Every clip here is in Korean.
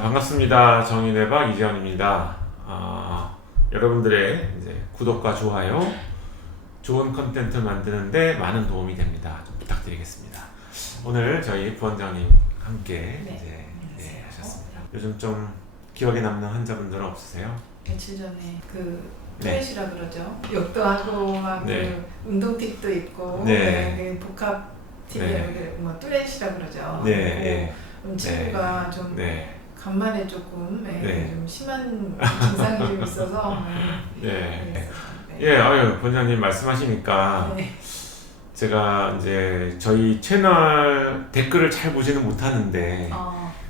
반갑습니다. 정의대박 이재원입니다. 여러분들의 이제 구독과 좋아요, 좋은 컨텐츠 만드는데 많은 도움이 됩니다. 좀 부탁드리겠습니다. 오늘 저희 부원장님 함께 이제 하셨습니다. 요즘 좀 기억에 남는 환자분들은 없으세요? 며칠 전에 그 네. 뚜렛이라 그러죠. 욕도 하고 막 네. 그 운동틱도 있고 네. 그 복합 틱 네. 뭐 뚜렛이라 그러죠. 네. 친구가 좀 네. 간만에 조금 네. 좀 심한 증상이 좀 있어서 네. 예, 부원장님 말씀하시니까 네. 제가 이제 저희 채널 댓글을 잘 보지는 못하는데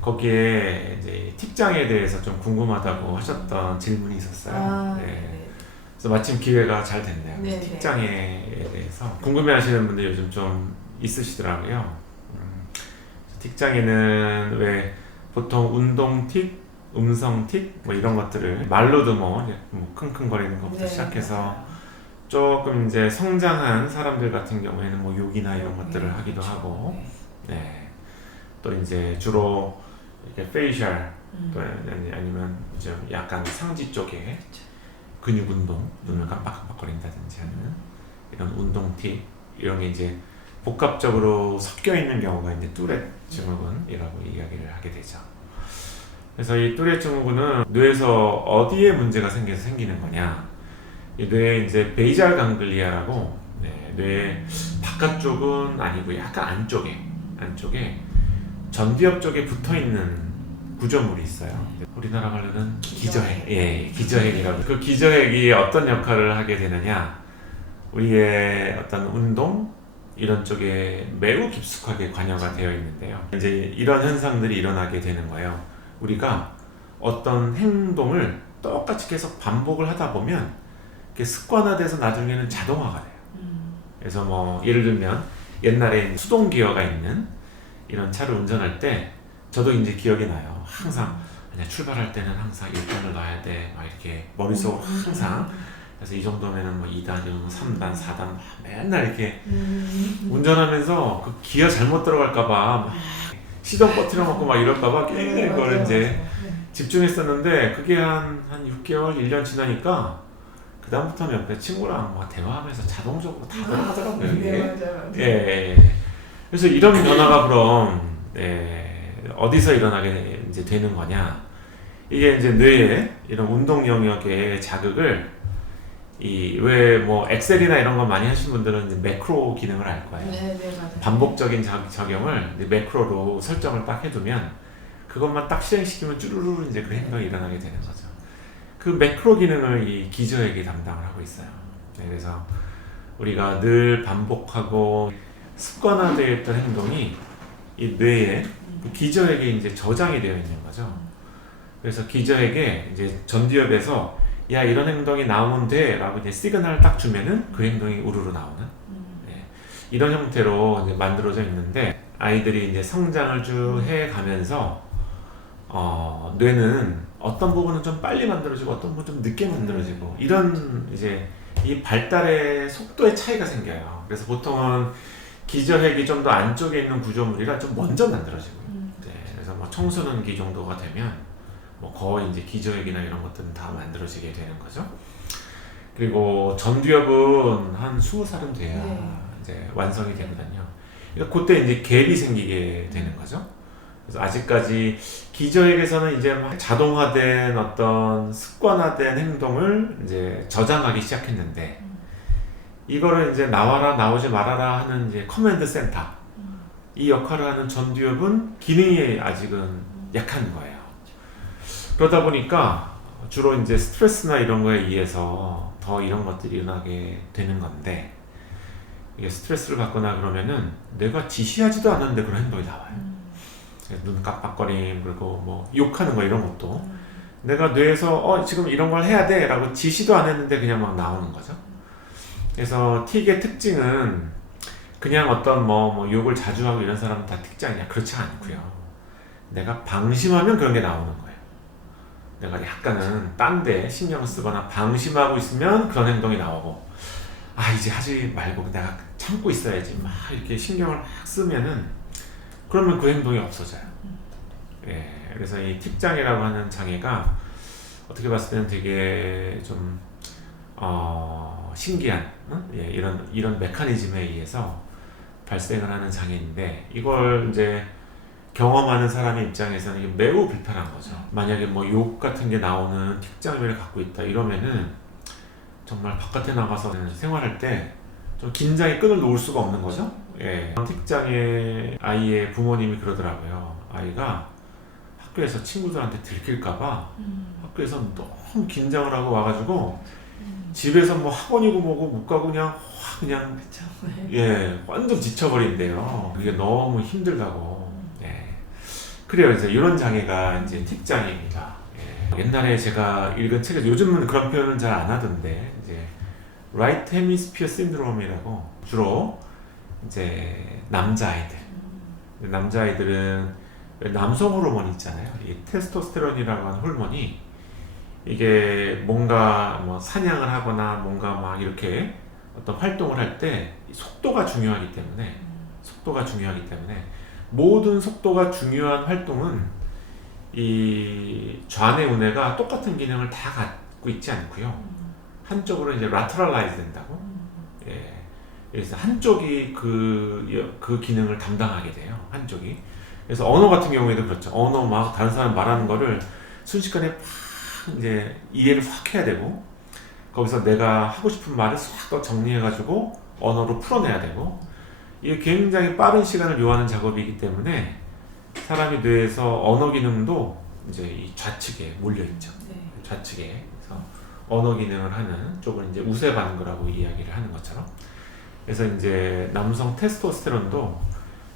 거기에 이제 틱장에 대해서 좀 궁금하다고 하셨던 질문이 있었어요. 네. 그래서 마침 기회가 잘 됐네요. 네, 틱장에 대해서 궁금해하시는 분들 요즘 좀 있으시더라고요. 틱장에는 왜 보통 운동 틱, 음성 틱 뭐 이런 것들을 말로도 뭐 킁킁거리는 것부터 네, 시작해서 맞아요. 조금 이제 성장한 사람들 같은 경우에는 뭐 욕이나 이런 것들을 하기도 그렇죠. 하고, 네. 또 이제 주로 이렇게 페이셜 또 아니면 좀 약간 상지 쪽에 근육 운동, 눈을 깜빡깜빡거린다든지 하는 이런 운동 팁 이런 게 이제 복합적으로 섞여 있는 경우가 이제 뚜렛 증후군이라고 이야기를 하게 되죠. 그래서 이 뚜렛 증후군은 뇌에서 어디에 문제가 생겨서 생기는 거냐? 이 뇌에 이제 베이잘 강글리아라고 뇌의 바깥쪽은 아니고 약간 안쪽에 전두엽 쪽에 붙어 있는 구조물이 있어요. 우리나라 말로는 기저핵. 예, 기저핵이라고. 그 기저핵이 어떤 역할을 하게 되느냐? 우리의 어떤 운동 이런 쪽에 매우 깊숙하게 관여가 되어 있는데요. 이제 이런 현상들이 일어나게 되는 거예요. 우리가 어떤 행동을 똑같이 계속 반복을 하다 보면 이게 습관화돼서 나중에는 자동화가 돼요. 그래서 뭐 예를 들면 옛날에 수동 기어가 있는 이런 차를 운전할 때 저도 이제 기억이 나요. 항상 그냥 출발할 때는 항상 1단을 놔야 돼. 막 이렇게 머릿속으로 항상. 그래서 이 정도면은 뭐 2단이면 3단, 4단 맨날 이렇게 운전하면서 그 기어 잘못 들어갈까봐 막 시동 꺼트려 먹고 막 이럴까봐 굉장히 그걸 이제 집중했었는데 그게 한 6개월, 1년 지나니까 그 다음부터는 옆에 친구랑 막 대화하면서 자동적으로 다 들어가더라고요. 이게. 맞아요. 예. 그래서 이런 변화가 그럼 어디서 일어나게 이제 되는 거냐? 이게 이제 뇌의 이런 운동 영역의 자극을 왜 뭐 엑셀이나 이런 거 많이 하신 분들은 이제 매크로 기능을 알 거예요. 네, 맞아요. 반복적인 적용을 이제 매크로로 설정을 딱 해두면 그것만 딱 실행시키면 쭈루루 이제 그 행동이 일어나게 되는 거죠. 그 매크로 기능을 이 기저핵이 담당을 하고 있어요. 그래서 우리가 늘 반복하고 습관화되어 있던 행동이 이 뇌에 그 기저핵에 이제 저장이 되어 있는 거죠. 그래서 기저핵에 이제 전두엽에서 야 이런 행동이 나오면 돼라고 이제 시그널을 딱 주면은 그 행동이 우르르 나오는 이런 형태로 이제 만들어져 있는데 아이들이 이제 성장을 쭉 해가면서 뇌는 어떤 부분은 좀 빨리 만들어지고 어떤 부분은 좀 늦게 만들어지고 이런 이제 이 발달의 속도의 차이가 생겨요. 그래서 보통은 기저핵이 좀 더 안쪽에 있는 구조물이라 좀 먼저 만들어지고요. 그래서 뭐 청소년기 정도가 되면 뭐 거의 이제 기저핵이나 이런 것들은 다 만들어지게 되는 거죠. 그리고 전두엽은 한 20살은 돼야 이제 완성이 되거든요. 그러니까 그때 이제 갭이 생기게 되는 거죠. 그래서 아직까지 기저핵에서는 이제 막 자동화된 어떤 습관화된 행동을 이제 저장하기 시작했는데 이거를 이제 나와라 나오지 말아라 하는 이제 커맨드 센터 이 역할을 하는 전두엽은 기능이 아직은 약한 거예요. 그러다 보니까 주로 이제 스트레스나 이런 거에 의해서 더 이런 것들이 일어나게 되는 건데 이게 스트레스를 받거나 그러면은 내가 지시하지도 않았는데 그런 행동이 나와요. 눈 깜빡거림 그리고 뭐 욕하는 거 이런 것도 내가 뇌에서 지금 이런 걸 해야 돼 라고 지시도 안 했는데 그냥 막 나오는 거죠. 그래서 틱의 특징은 그냥 어떤 뭐 욕을 자주 하고 이런 사람은 다 틱장이냐 그렇지 않고요. 내가 방심하면 그런 게 나오는 거예요. 내가 약간은 딴 데 신경을 쓰거나 방심하고 있으면 그런 행동이 나오고 이제 하지 말고 내가 참고 있어야지 막 이렇게 신경을 막 쓰면은 그러면 그 행동이 없어져요. 예, 그래서 이 틱장애라고 하는 장애가 어떻게 봤을 때는 되게 좀 신기한 예, 이런 메커니즘에 의해서 발생을 하는 장애인데 이걸 이제 경험하는 사람의 입장에서는 이게 매우 불편한 거죠. 만약에 뭐 욕 같은 게 나오는 틱장애를 갖고 있다 이러면은 정말 바깥에 나가서 생활할 때 좀 긴장의 끈을 놓을 수가 없는 거죠. 예. 틱장애 아이의 부모님이 그러더라고요. 아이가 학교에서 친구들한테 들킬까봐 학교에서 너무 긴장을 하고 와가지고 집에서 뭐 학원이고 뭐고 못 가고 그냥 그쵸. 예 완전 지쳐버린대요. 그게 너무 힘들다고. 예. 그래요. 이제 이런 장애가 이제 틱장애입니다. 예. 옛날에 제가 읽은 책에서 요즘은 그런 표현은 잘 안 하던데 이제 라이트 헤미스피어 신드롬이라고 주로 이제 남자아이들 남자아이들은 남성 호르몬 있잖아요. 이 테스토스테론이라고 하는 호르몬이 이게 뭔가 뭐 사냥을 하거나 뭔가 막 이렇게 어떤 활동을 할 때 속도가 중요하기 때문에 모든 속도가 중요한 활동은 이 좌뇌 우뇌가 똑같은 기능을 다 갖고 있지 않고요. 한쪽으로 이제 라테럴라이즈 된다고. 예. 그래서 한쪽이 그 기능을 담당하게 돼요. 한쪽이. 그래서 언어 같은 경우에도 그렇죠. 언어 막 다른 사람 말하는 거를 순식간에 팍 이제 이해를 확 해야 되고 거기서 내가 하고 싶은 말을 싹 또 정리해가지고 언어로 풀어내야 되고 이게 굉장히 빠른 시간을 요하는 작업이기 때문에 사람이 뇌에서 언어 기능도 이제 이 좌측에 몰려 있죠. 좌측에. 그래서 언어 기능을 하는 쪽을 이제 우세 반그라고 이야기를 하는 것처럼. 그래서 이제 남성 테스토스테론도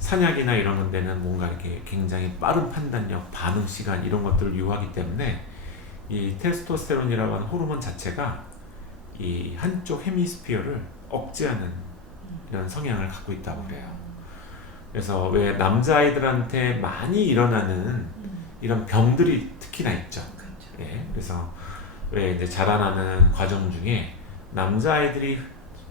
사냥이나 이런 데는 뭔가 이렇게 굉장히 빠른 판단력, 반응 시간 이런 것들을 요하기 때문에 이 테스토스테론이라고 하는 호르몬 자체가 이 한쪽 헤미스피어를 억제하는 이런 성향을 갖고 있다고 그래요. 그래서 왜 남자아이들한테 많이 일어나는 이런 병들이 특히나 있죠. 예, 그래서 왜 이제 자라나는 과정 중에 남자아이들이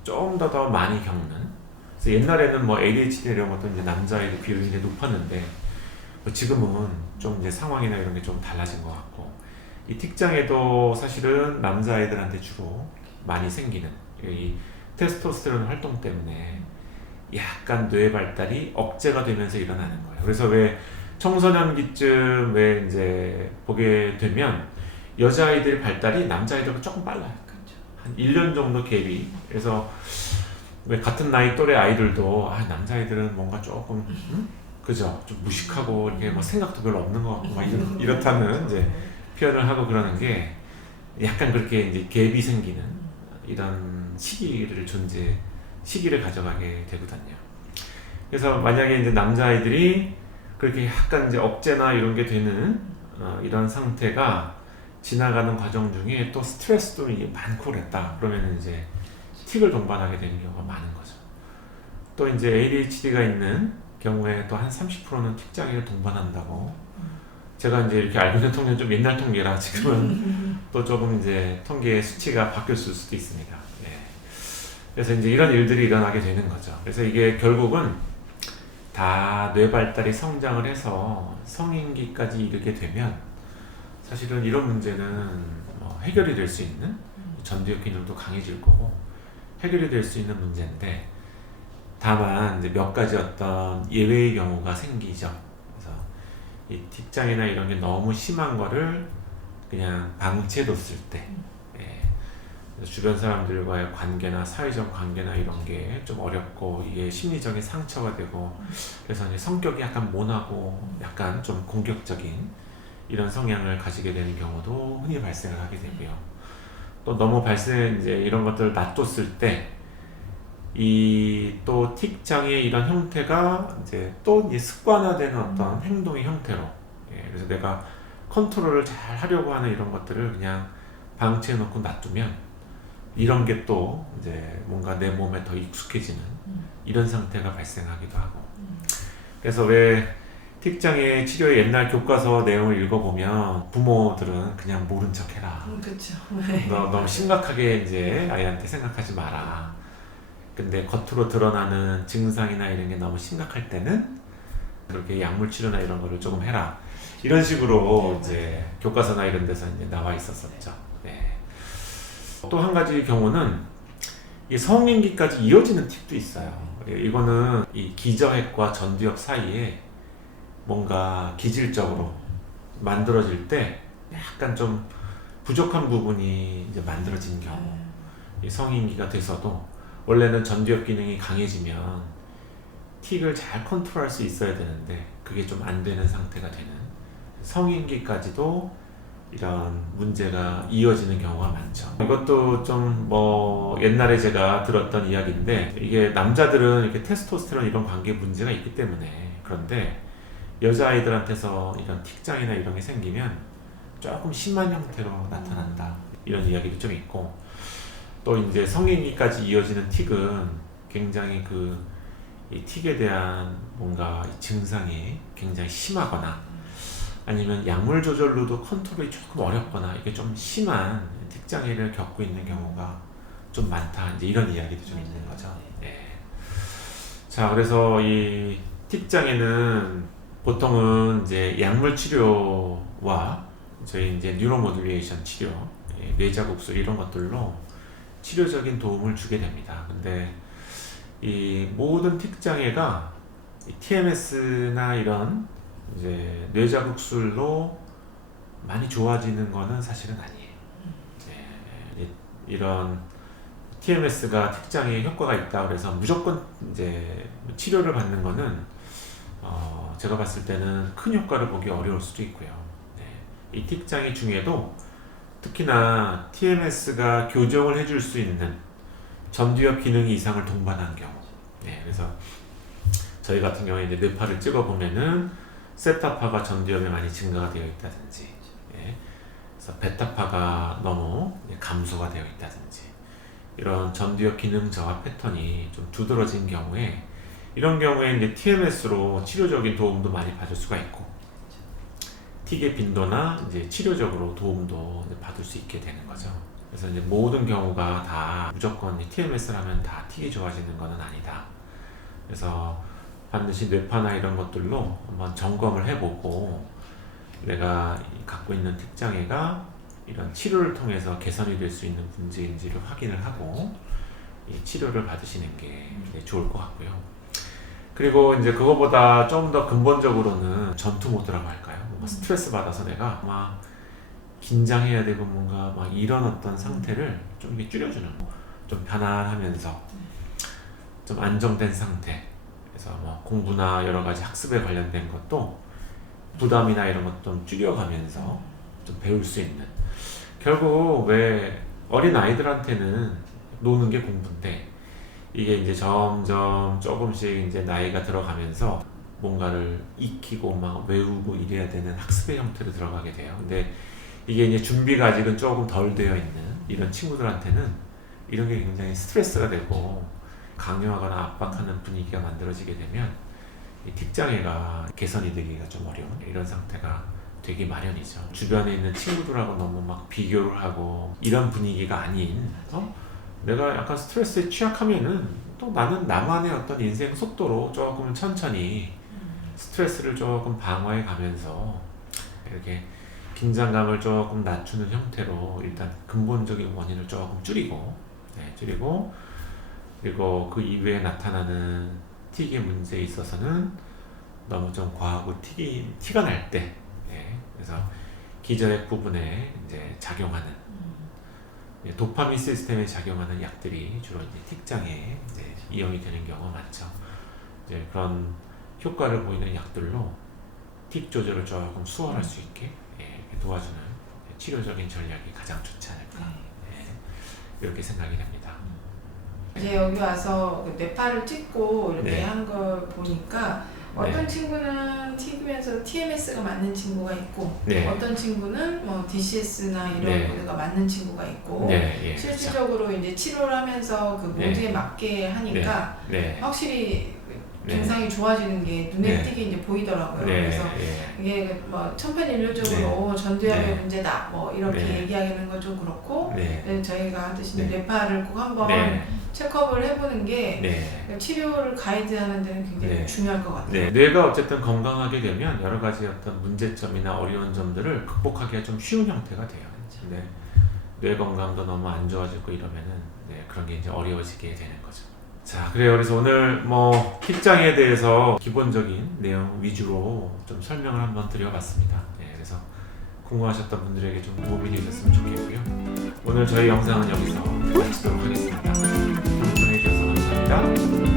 좀 더 많이 겪는. 그래서 옛날에는 뭐 ADHD 이런 것도 이제 남자아이들 비율이 이제 높았는데 뭐 지금은 좀 이제 상황이나 이런 게 좀 달라진 것 같고 이 틱장애도 사실은 남자아이들한테 주로 많이 생기는 이 테스토스테론 활동 때문에 약간 뇌 발달이 억제가 되면서 일어나는 거예요. 그래서 왜 청소년기쯤 왜 이제 보게 되면 여자아이들 발달이 남자아이들보다 조금 빨라요. 한 1년 정도 갭이. 그래서 왜 같은 나이 또래 아이들도 남자아이들은 뭔가 조금 그죠? 좀 무식하고 이렇게 뭐 생각도 별로 없는 것 같고 막 이렇다는 이제 표현을 하고 그러는 게 약간 그렇게 이제 갭이 생기는 이런 시기를 가져가게 되거든요. 그래서 만약에 이제 남자아이들이 그렇게 약간 이제 억제나 이런 게 되는 이런 상태가 지나가는 과정 중에 또 스트레스도 많고 그랬다. 그러면 이제 틱을 동반하게 되는 경우가 많은 거죠. 또 이제 ADHD가 있는 경우에 또 한 30%는 틱장애를 동반한다고. 제가 이제 이렇게 알고 있는 통계는 좀 옛날 통계라 지금은 또 조금 이제 통계의 수치가 바뀌었을 수도 있습니다. 예. 그래서 이제 이런 일들이 일어나게 되는 거죠. 그래서 이게 결국은 다 뇌 발달이 성장을 해서 성인기까지 이르게 되면 사실은 이런 문제는 해결이 될 수 있는 전두엽 기능도 강해질 거고 해결이 될 수 있는 문제인데 다만 이제 몇 가지 어떤 예외의 경우가 생기죠. 그래서 이 틱장애나 이런 게 너무 심한 거를 그냥 방치해뒀을 때 주변 사람들과의 관계나 사회적 관계나 이런 게 좀 어렵고 이게 심리적인 상처가 되고 그래서 이제 성격이 약간 모나고 약간 좀 공격적인 이런 성향을 가지게 되는 경우도 흔히 발생을 하게 되고요. 또 너무 이제 이런 것들을 놔뒀을 때 이 또 틱장애 이런 형태가 이제 또 이제 습관화되는 어떤 행동의 형태로 그래서 내가 컨트롤을 잘 하려고 하는 이런 것들을 그냥 방치해 놓고 놔두면 이런 게 또 이제 뭔가 내 몸에 더 익숙해지는 이런 상태가 발생하기도 하고 그래서 왜 틱장애 치료의 옛날 교과서 내용을 읽어보면 부모들은 그냥 모른 척 해라. 그렇죠. 너무 심각하게 이제 아이한테 생각하지 마라. 근데 겉으로 드러나는 증상이나 이런 게 너무 심각할 때는 그렇게 약물 치료나 이런 거를 조금 해라. 이런 식으로 네, 이제 교과서나 이런 데서 이제 나와 있었었죠. 네. 또 한 가지 경우는 이 성인기까지 이어지는 팁도 있어요. 이거는 이 기저핵과 전두엽 사이에 뭔가 기질적으로 만들어질 때 약간 좀 부족한 부분이 이제 만들어진 경우, 이 성인기가 돼서도 원래는 전두엽 기능이 강해지면 틱을 잘 컨트롤할 수 있어야 되는데 그게 좀 안 되는 상태가 되는, 성인기까지도 이런 문제가 이어지는 경우가 많죠. 이것도 좀 뭐 옛날에 제가 들었던 이야기인데, 이게 남자들은 이렇게 테스토스테론 이런 관계 문제가 있기 때문에, 그런데 여자아이들한테서 이런 틱장이나 이런 게 생기면 조금 심한 형태로 나타난다, 이런 이야기도 좀 있고, 또 이제 성인기까지 이어지는 틱은 굉장히 이 틱에 대한 뭔가 증상이 굉장히 심하거나 아니면 약물 조절로도 컨트롤이 조금 어렵거나 이게 좀 심한 틱장애를 겪고 있는 경우가 좀 많다, 이제 이런 이야기도 좀 있는 거죠. 네. 자, 그래서 이 틱장애는 보통은 이제 약물 치료와 저희 이제 뉴로모듈레이션 치료, 뇌자극술 이런 것들로 치료적인 도움을 주게 됩니다. 근데 이 모든 틱장애가 TMS나 이런 이제 뇌자극술로 많이 좋아지는 거는 사실은 아니에요. 네, 이런 TMS가 틱장애에 효과가 있다 그래서 무조건 이제 치료를 받는 거는 제가 봤을 때는 큰 효과를 보기 어려울 수도 있고요. 네, 이 틱장애 중에도 특히나 TMS가 교정을 해줄 수 있는 전두엽 기능이 이상을 동반한 경우, 네, 그래서 저희 같은 경우에 이제 뇌파를 찍어보면은 세타파가 전두엽에 많이 증가가 되어 있다든지, 예, 그래서 베타파가 너무 감소가 되어 있다든지, 이런 전두엽 기능 저하 패턴이 좀 두드러진 경우에, 이런 경우에 이제 TMS로 치료적인 도움도 많이 받을 수가 있고, 틱의 빈도나 이제 치료적으로 도움도 이제 받을 수 있게 되는 거죠. 그래서 이제 모든 경우가 다 무조건 TMS를 하면 다 틱이 좋아지는 것은 아니다. 그래서 반드시 뇌파나 이런 것들로 한번 점검을 해보고, 내가 갖고 있는 틱장애가 이런 치료를 통해서 개선이 될 수 있는 문제인지를 확인을 하고 이 치료를 받으시는 게 좋을 것 같고요. 그리고 이제 그거보다 좀 더 근본적으로는 전투 모드라고 할까요? 뭔가 스트레스 받아서 내가 막 긴장해야 되고 뭔가 막 이런 어떤 상태를 좀 이렇게 줄여주는, 좀 편안하면서 좀 안정된 상태. 그래서 뭐 공부나 여러 가지 학습에 관련된 것도 부담이나 이런 것 좀 줄여가면서 좀 배울 수 있는. 결국 왜 어린 아이들한테는 노는 게 공부인데, 이게 이제 점점 조금씩 이제 나이가 들어가면서 뭔가를 익히고 막 외우고 이래야 되는 학습의 형태로 들어가게 돼요. 근데 이게 이제 준비가 아직은 조금 덜 되어 있는 이런 친구들한테는 이런 게 굉장히 스트레스가 되고 강요하거나 압박하는 분위기가 만들어지게 되면 이 틱장애가 개선이 되기가 좀 어려운 이런 상태가 되기 마련이죠. 주변에 있는 친구들하고 너무 막 비교를 하고 이런 분위기가 아닌, 내가 약간 스트레스에 취약하면은 또 나는 나만의 어떤 인생 속도로 조금 천천히 스트레스를 조금 방어해 가면서 이렇게 긴장감을 조금 낮추는 형태로 일단 근본적인 원인을 조금 줄이고, 그리고 그 이외에 나타나는 틱의 문제에 있어서는 너무 좀 과하고 티가 날 때, 그래서 기저핵 부분에 이제 작용하는 도파민 시스템에 작용하는 약들이 주로 이제 틱장애에 이제 이용이 되는 경우가 많죠. 이제 그런 효과를 보이는 약들로 틱 조절을 조금 수월할 수 있게 이렇게 도와주는 치료적인 전략이 가장 좋지 않을까, 이렇게 생각이 됩니다. 이제 여기 와서 그 뇌파를 찍고 이렇게 네. 한 걸 보니까 어떤 친구는 틱이면서 TMS가 맞는 친구가 있고, 네. 어떤 친구는 뭐 DCS나 이런 거가 맞는 친구가 있고, 실질적으로 이제 치료를 하면서 그 모드에 맞게 하니까 확실히 증상이 좋아지는 게 눈에 띄게 이제 보이더라고요. 그래서 이게 뭐 천편일률적으로 전두엽의 문제다 뭐 이렇게 얘기하는 건 좀 그렇고, 저희가 하듯이 뇌파를 꼭 한번 체크업을 해보는 게 네. 치료를 가이드하는 데는 굉장히 네. 중요할 것 같아요. 네. 뇌가 어쨌든 건강하게 되면 여러 가지 어떤 문제점이나 어려운 점들을 극복하기가 좀 쉬운 형태가 돼요. 근데 뇌 건강도 너무 안 좋아지고 이러면은 그런 게 이제 어려워지게 되는 거죠. 자, 그래요. 그래서 오늘 뭐 힙장에 대해서 기본적인 내용 위주로 좀 설명을 한번 드려봤습니다. 네, 그래서 궁금하셨던 분들에게 좀 도움이 되셨으면 좋겠고요. 오늘 저희 영상은 여기서 마치도록 하겠습니다. 방송해 주셔서 감사합니다.